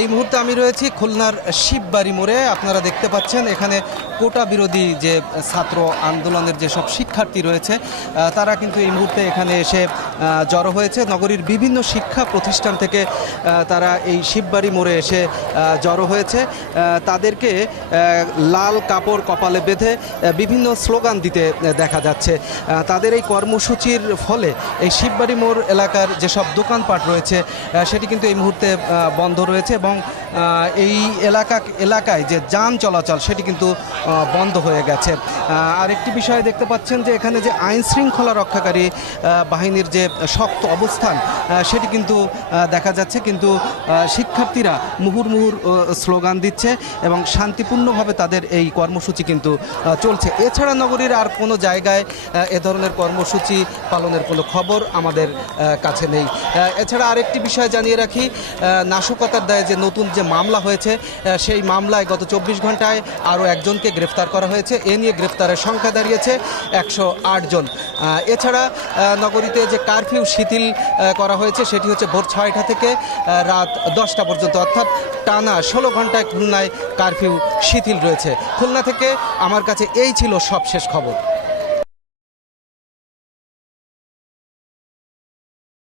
এই মুহূর্তে আমি রয়েছি খুলনার শিববাড়ি মোড়ে। আপনারা দেখতে পাচ্ছেন এখানে কোটা বিরোধী যে ছাত্র আন্দোলনের যেসব শিক্ষার্থী রয়েছে তারা কিন্তু এই মুহূর্তে এখানে এসে জড়ো হয়েছে। নগরীর বিভিন্ন শিক্ষা প্রতিষ্ঠান থেকে তারা এই শিববাড়ি মোড়ে এসে জড়ো হয়েছে। তাদেরকে লাল কাপড় কপালে বেঁধে বিভিন্ন স্লোগান দিতে দেখা যাচ্ছে। তাদের এই কর্মসূচির ফলে এই শিববাড়ি মোড় এলাকার যেসব দোকানপাট রয়েছে সেটি কিন্তু এই মুহূর্তে বন্ধ রয়েছে এবং এই এলাকায় যে যান চলাচল সেটি কিন্তু বন্ধ হয়ে গেছে। আরেকটি বিষয় দেখতে পাচ্ছেন যে এখানে যে আইন শৃঙ্খলা রক্ষাকারী বাহিনীর যে শক্ত অবস্থান সেটি কিন্তু দেখা যাচ্ছে, কিন্তু শিক্ষার্থীরা মুহুর্মুহুর স্লোগান দিচ্ছে এবং শান্তিপূর্ণভাবে তাদের এই কর্মসূচি কিন্তু চলছে। এছাড়া নগরীর আর কোনো জায়গায় এ ধরনের কর্মসূচি পালনের কোনো খবর আমাদের কাছে নেই। এছাড়া আরেকটি বিষয় জানিয়ে রাখি, নাশকতার দায়ে যে নতুন যে মামলা হয়েছে সেই মামলায় গত 24 ঘন্টায় আরও একজনকে গ্রেফতার করা হয়েছে। এ নিয়ে গ্রেফতারের সংখ্যা দাঁড়িয়েছে 108 জন। এছাড়া নগরীতে যে কারফিউ শিথিল করা হয়েছে সেটি হচ্ছে ভোর 6টা থেকে রাত 10টা পর্যন্ত, অর্থাৎ টানা 16 ঘন্টায় খুলনায় কারফিউ শিথিল রয়েছে। খুলনা থেকে আমার কাছে এই ছিল সবশেষ খবর।